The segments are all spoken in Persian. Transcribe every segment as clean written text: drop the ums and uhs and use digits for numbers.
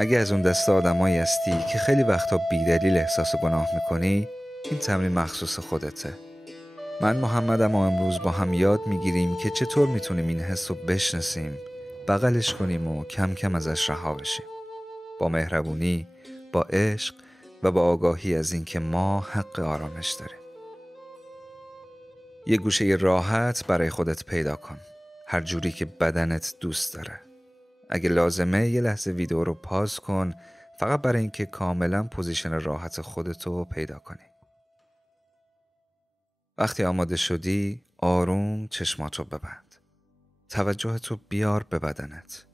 اگه از اون دسته آدمایی هستی که خیلی وقتا بیدلیل احساس گناه میکنی، این تمرین مخصوص خودته. من محمدم و امروز با هم یاد میگیریم که چطور میتونیم این حس رو بشناسیم، بغلش کنیم و کم کم ازش رها بشیم. با مهربونی، با عشق و با آگاهی از این که ما حق آرامش داریم. یه گوشه راحت برای خودت پیدا کن، هر جوری که بدنت دوست داره. اگه لازمه یه لحظه ویدیو رو پاز کن، فقط برای اینکه کاملا پوزیشن راحت خودتو پیدا کنی. وقتی آماده شدی، آروم چشماتو ببند. توجهتو بیار به بدنت.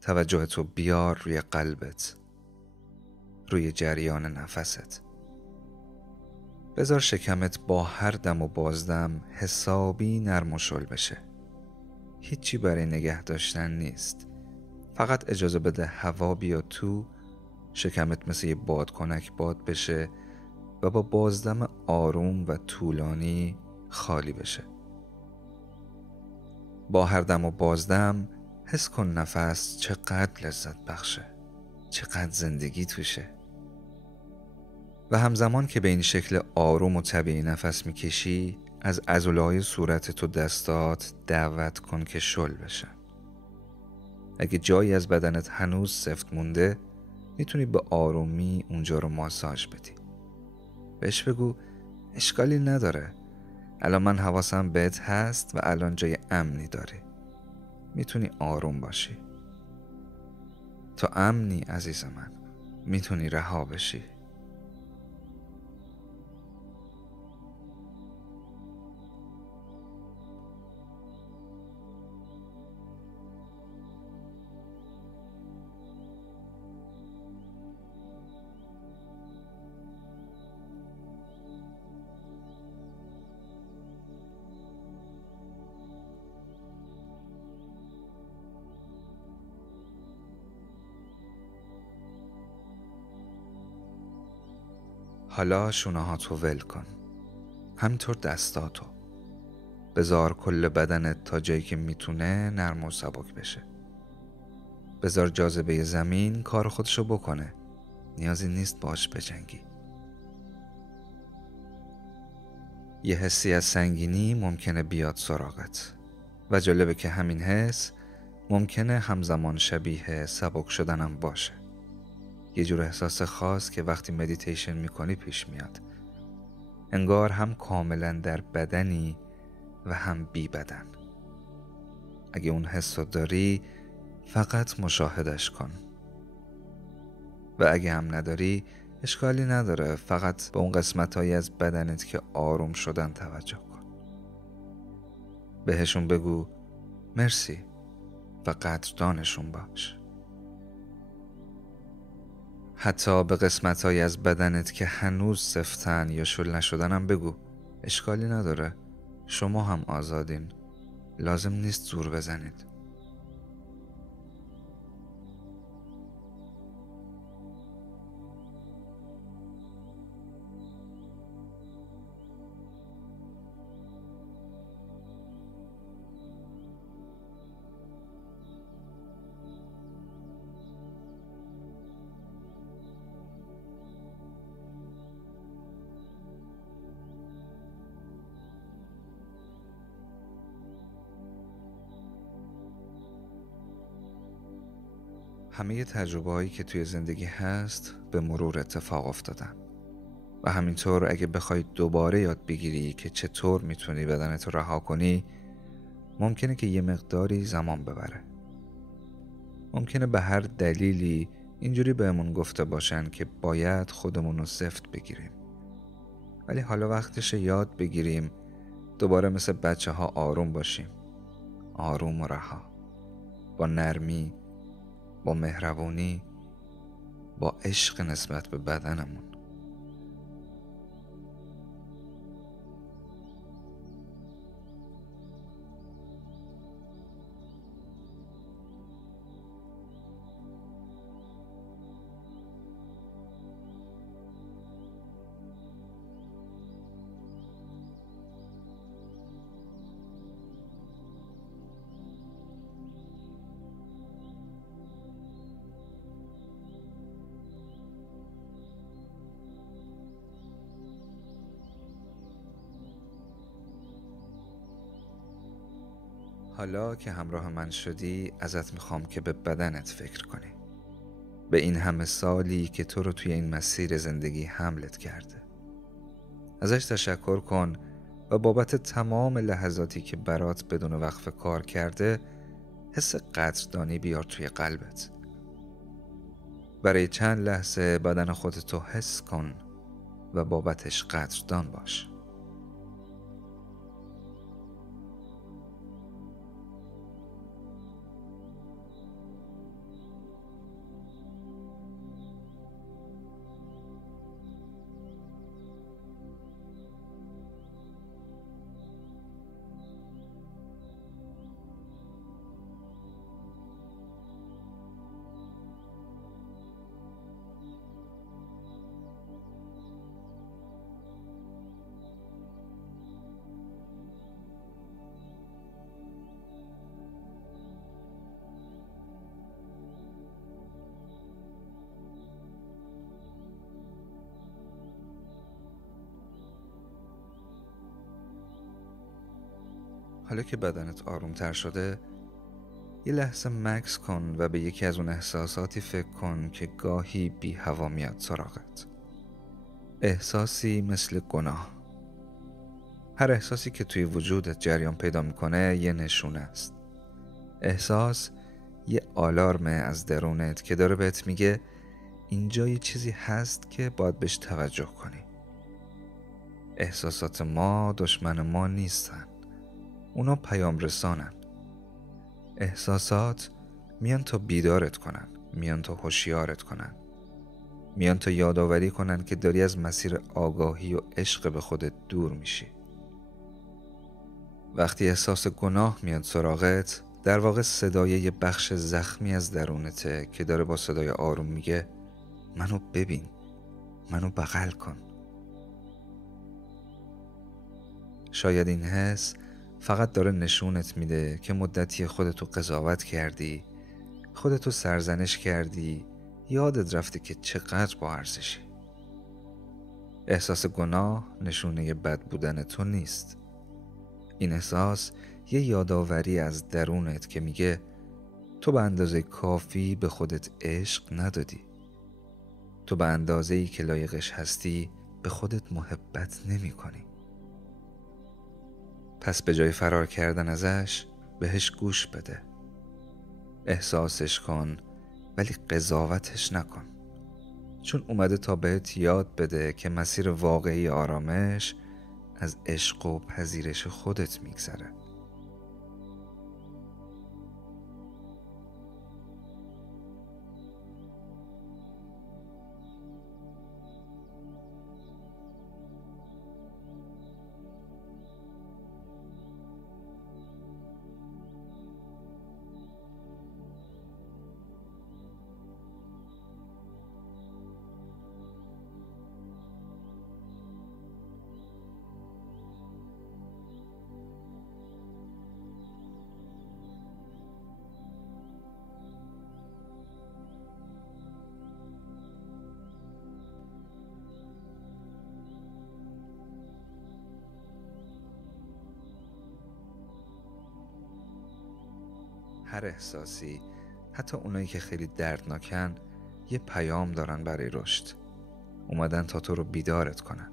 توجهتو بیار روی قلبت، روی جریان نفست. بذار شکمت با هر دم و بازدم حسابی نرم و شل بشه. هیچی برای نگه داشتن نیست. فقط اجازه بده هوا بیاد تو، شکمت مثل یه بادکنک باد بشه و با بازدم آروم و طولانی خالی بشه. با هر دم و بازدم حس کن نفس چقدر لذت بخشه، چقدر زندگی توشه. و همزمان که به این شکل آروم و طبیعی نفس میکشی، از عضله‌های صورتت و دستات دعوت کن که شل بشن. اگه جایی از بدنت هنوز سفت مونده، میتونی به آرومی اونجا رو ماساژ بدی. بهش بگو اشکالی نداره، الان من حواسم بهت هست و الان جای امنی داری. میتونی آروم باشی. تو امنی عزیز من، میتونی رها بشی. حالا شونه‌هاتو ول کن، همینطور دستاتو. بذار کل بدنت تا جایی که میتونه نرم و سبک بشه. بذار جاذبه زمین کار خودشو بکنه، نیازی نیست باش بجنگی. یه حسی از سنگینی ممکنه بیاد سراغت و جالبه که همین حس ممکنه همزمان شبیه سبک شدنم باشه. یه جور احساس خاص که وقتی مدیتیشن میکنی پیش میاد، انگار هم کاملا در بدنی و هم بی بدن. اگه اون حس رو داری، فقط مشاهدش کن. و اگه هم نداری، اشکالی نداره، فقط به اون قسمت‌هایی از بدنت که آروم شدن توجه کن. بهشون بگو مرسی و قدردانشون باش. حتی به قسمت‌هایی از بدنت که هنوز سفتن یا شل نشدن هم بگو اشکالی نداره، شما هم آزادین، لازم نیست زور بزنید. همه تجربه‌هایی که توی زندگی هست به مرور اتفاق افتادن و همینطور اگه بخوای دوباره یاد بگیری که چطور میتونی بدنت رو رها کنی، ممکنه که یه مقداری زمان ببره. ممکنه به هر دلیلی اینجوری بهمون گفته باشن که باید خودمون رو سفت بگیریم، ولی حالا وقتشه یاد بگیریم دوباره مثل بچه ها آروم باشیم، آروم و رها، با نرمی، با مهربونی، با عشق نسبت به بدنمون. حالا که همراه من شدی ازت میخوام که به بدنت فکر کنی، به این همه سالی که تو رو توی این مسیر زندگی حملت کرده. ازش تشکر کن و بابت تمام لحظاتی که برات بدون وقفه کار کرده حس قدردانی بیار توی قلبت. برای چند لحظه بدن خودتو حس کن و بابتش قدردان باش. حالا که بدنت آرومتر شده، یه لحظه مکث کن و به یکی از اون احساساتی فکر کن که گاهی بی هوا میاد سراغت. احساسی مثل گناه. هر احساسی که توی وجودت جریان پیدا میکنه یه نشونه است. احساس یه آلارمه از درونت که داره بهت میگه اینجا یه چیزی هست که باید بهش توجه کنی. احساسات ما دشمن ما نیستن، اونا پیام رسانن. احساسات میان تا بیدارت کنن، میان تا هوشیارت کنن، میان تا یادآوری کنن که داری از مسیر آگاهی و عشق به خودت دور میشی. وقتی احساس گناه میاد سراغت، در واقع صدای یه بخش زخمی از درونته که داره با صدای آروم میگه منو ببین، منو بغل کن. شاید این حس فقط داره نشونت میده که مدتی خودتو قضاوت کردی، خودتو سرزنش کردی، یادت رفته که چقدر با ارزشی. احساس گناه نشونه بد بودن تو نیست. این احساس یه یادآوری از درونت که میگه تو به اندازه کافی به خودت عشق ندادی. تو به اندازه‌ای که لایقش هستی به خودت محبت نمی کنی. پس به جای فرار کردن ازش بهش گوش بده. احساسش کن ولی قضاوتش نکن. چون اومده تا بهت یاد بده که مسیر واقعی آرامش از عشق و پذیرش خودت میگذره. هر احساسی، حتی اونایی که خیلی دردناکن، یه پیام دارن برای رشد. اومدن تا تو رو بیدارت کنن.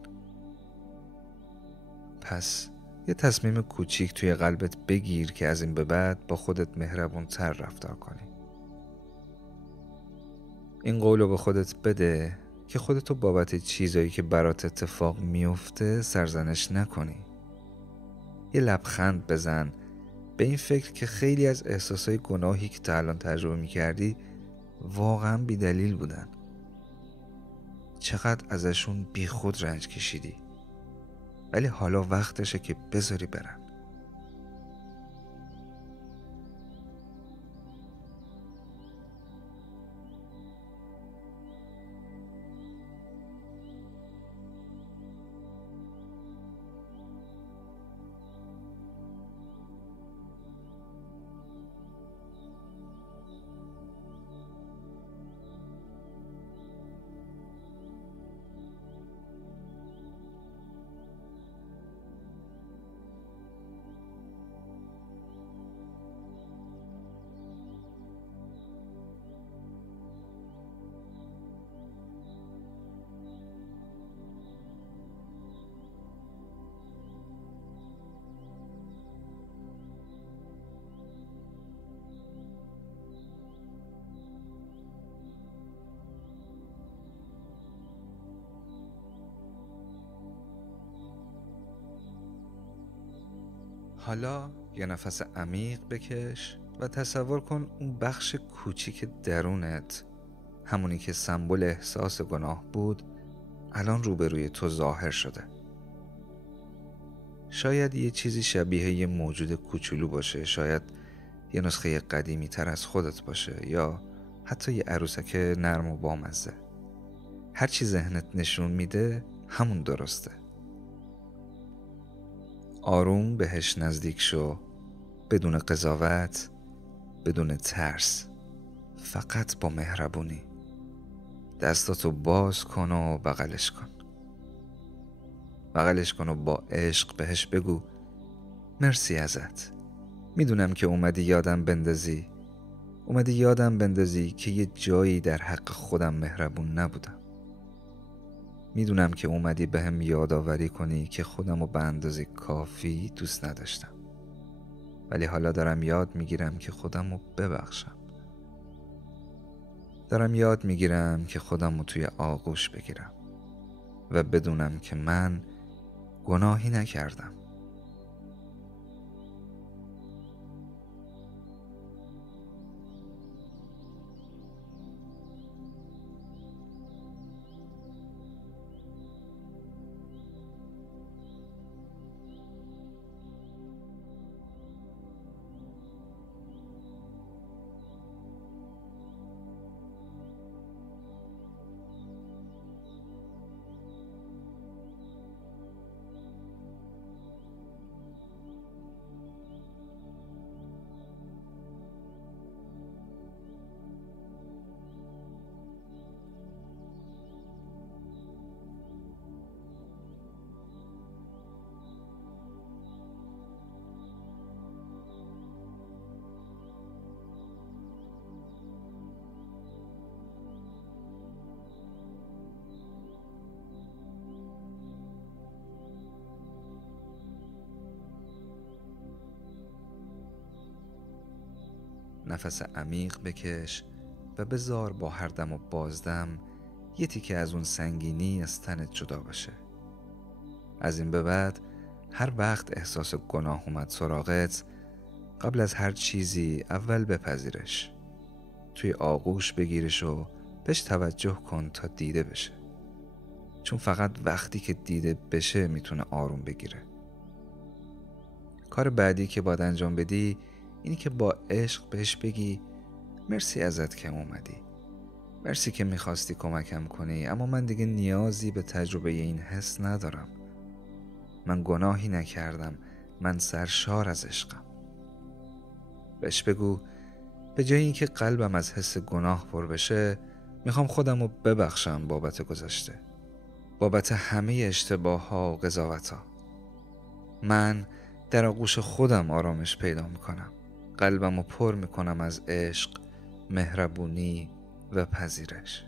پس یه تصمیم کوچیک توی قلبت بگیر که از این به بعد با خودت مهربون‌تر رفتار کنی. این قولو به خودت بده که خودتو بابت چیزایی که برات اتفاق میفته سرزنش نکنی. یه لبخند بزن به این فکر که خیلی از احساسای گناهی که تا الان تجربه میکردی واقعا بی دلیل بودن. چقدر ازشون بی خود رنج کشیدی، ولی حالا وقتشه که بذاری برن. حالا یه نفس عمیق بکش و تصور کن اون بخش کوچیک درونت، همونی که سمبل احساس گناه بود، الان روبروی تو ظاهر شده. شاید یه چیزی شبیه یه موجود کوچولو باشه، شاید یه نسخه قدیمی تر از خودت باشه، یا حتی یه عروسک نرم و بامزه. هر چی ذهنت نشون میده همون درسته. آروم بهش نزدیک شو، بدون قضاوت، بدون ترس، فقط با مهربونی. دستاتو باز کن و بغلش کن. بغلش کن و با عشق بهش بگو مرسی ازت. میدونم که اومدی یادم بندازی که یه جایی در حق خودم مهربون نبودم. میدونم که اومدی بهم یادآوری کنی که خودمو به اندازه کافی دوست نداشتم، ولی حالا دارم یاد میگیرم که خودمو ببخشم. دارم یاد میگیرم که خودمو توی آغوش بگیرم و بدونم که من گناهی نکردم. نفس عمیق بکش و بذار با هر دم و بازدم یه تیکه از اون سنگینی از تنت جدا بشه. از این به بعد هر وقت احساس گناه اومد سراغت، قبل از هر چیزی اول بپذیرش، توی آغوش بگیرش و بهش توجه کن تا دیده بشه، چون فقط وقتی که دیده بشه میتونه آروم بگیره. کار بعدی که باید انجام بدی اینی که با عشق بهش بگی مرسی ازت که اومدی، مرسی که میخواستی کمکم کنی، اما من دیگه نیازی به تجربه این حس ندارم. من گناهی نکردم، من سرشار از عشقم. بهش بگو به جای اینکه قلبم از حس گناه پر بشه، میخوام خودم رو ببخشم بابت گذشته، بابت همه اشتباه ها و قضاوت ها. من در آغوش خودم آرامش پیدا میکنم، قلبم رو پر میکنم از عشق، مهربونی و پذیرش.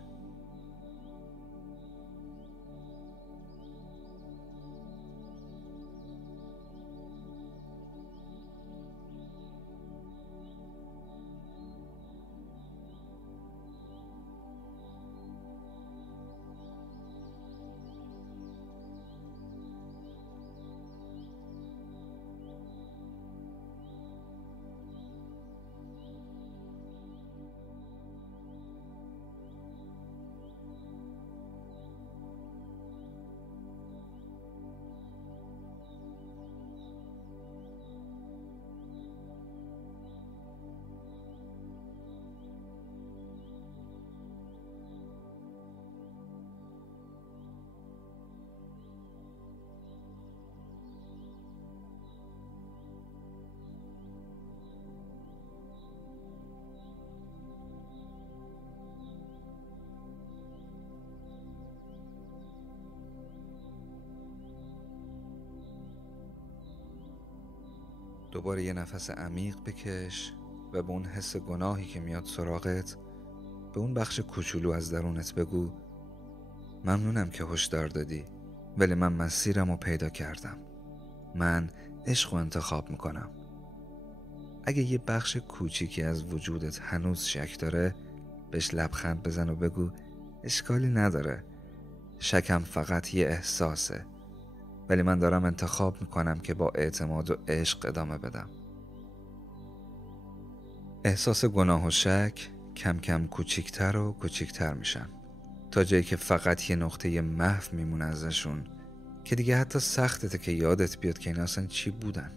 دوباره یه نفس عمیق بکش و به اون حس گناهی که میاد سراغت، به اون بخش کوچولو از درونت بگو ممنونم که هشدار دادی، ولی من مسیرم رو پیدا کردم. من عشق رو انتخاب میکنم. اگه یه بخش کوچیکی از وجودت هنوز شک داره، بهش لبخند بزن و بگو اشکالی نداره، شکم فقط یه احساسه. ولی من دارم انتخاب میکنم که با اعتماد و عشق ادامه بدم. احساس گناه و شک کم کم کوچیکتر و کوچیکتر میشن تا جایی که فقط یه نقطه محو میمونه ازشون که دیگه حتی سختته که یادت بیاد که اینا اصلا چی بودن.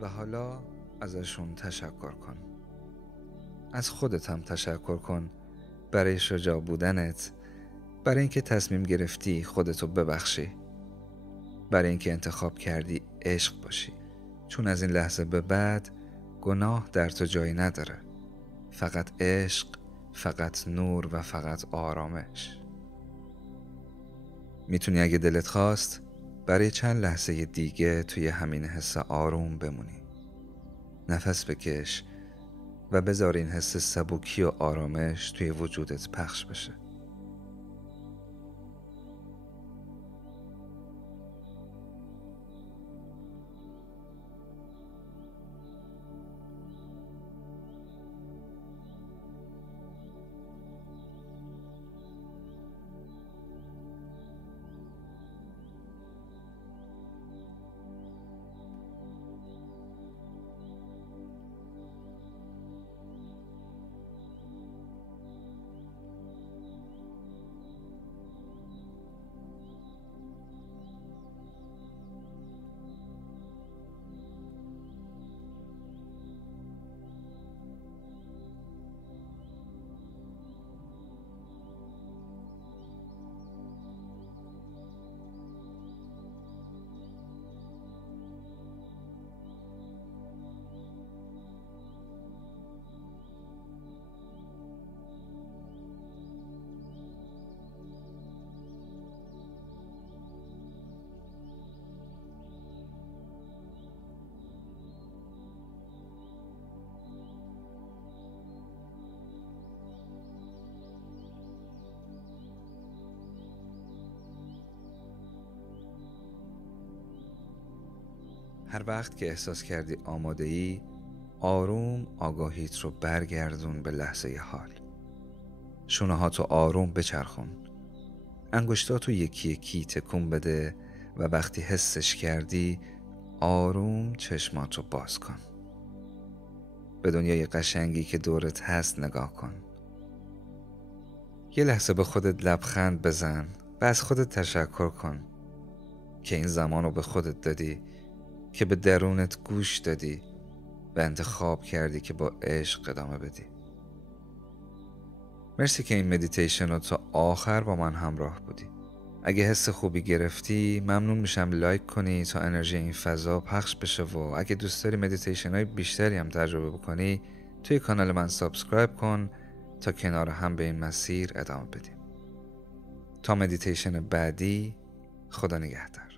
و حالا ازشون تشکر کن. از خودت هم تشکر کن برای شجاع بودنت، برای اینکه تصمیم گرفتی خودتو ببخشی، برای اینکه انتخاب کردی عشق باشی. چون از این لحظه به بعد گناه در تو جایی نداره، فقط عشق، فقط نور و فقط آرامش. میتونی اگه دلت خواست برای چند لحظه دیگه توی همین حس آروم بمونی. نفس بکش و بذار این حس سبکی و آرامش توی وجودت پخش بشه. هر وقت که احساس کردی آماده ای، آروم آگاهیت رو برگردون به لحظه حال. شونه هاتو آروم بچرخون. انگشتاتو یکی یکی تکون بده و وقتی حسش کردی آروم چشماتو باز کن. به دنیای قشنگی که دورت هست نگاه کن. یه لحظه به خودت لبخند بزن و از خودت تشکر کن که این زمان رو به خودت دادی، که به درونت گوش دادی و انتخاب کردی که با عشق ادامه بدی. مرسی که این مدیتیشن رو تا آخر با من همراه بودی. اگه حس خوبی گرفتی ممنون میشم لایک کنی تا انرژی این فضا پخش بشه، و اگه دوست داری مدیتیشن های بیشتری هم تجربه بکنی توی کانال من سابسکرایب کن تا کنار هم به این مسیر ادامه بدیم. تا مدیتیشن بعدی، خدا نگهدار.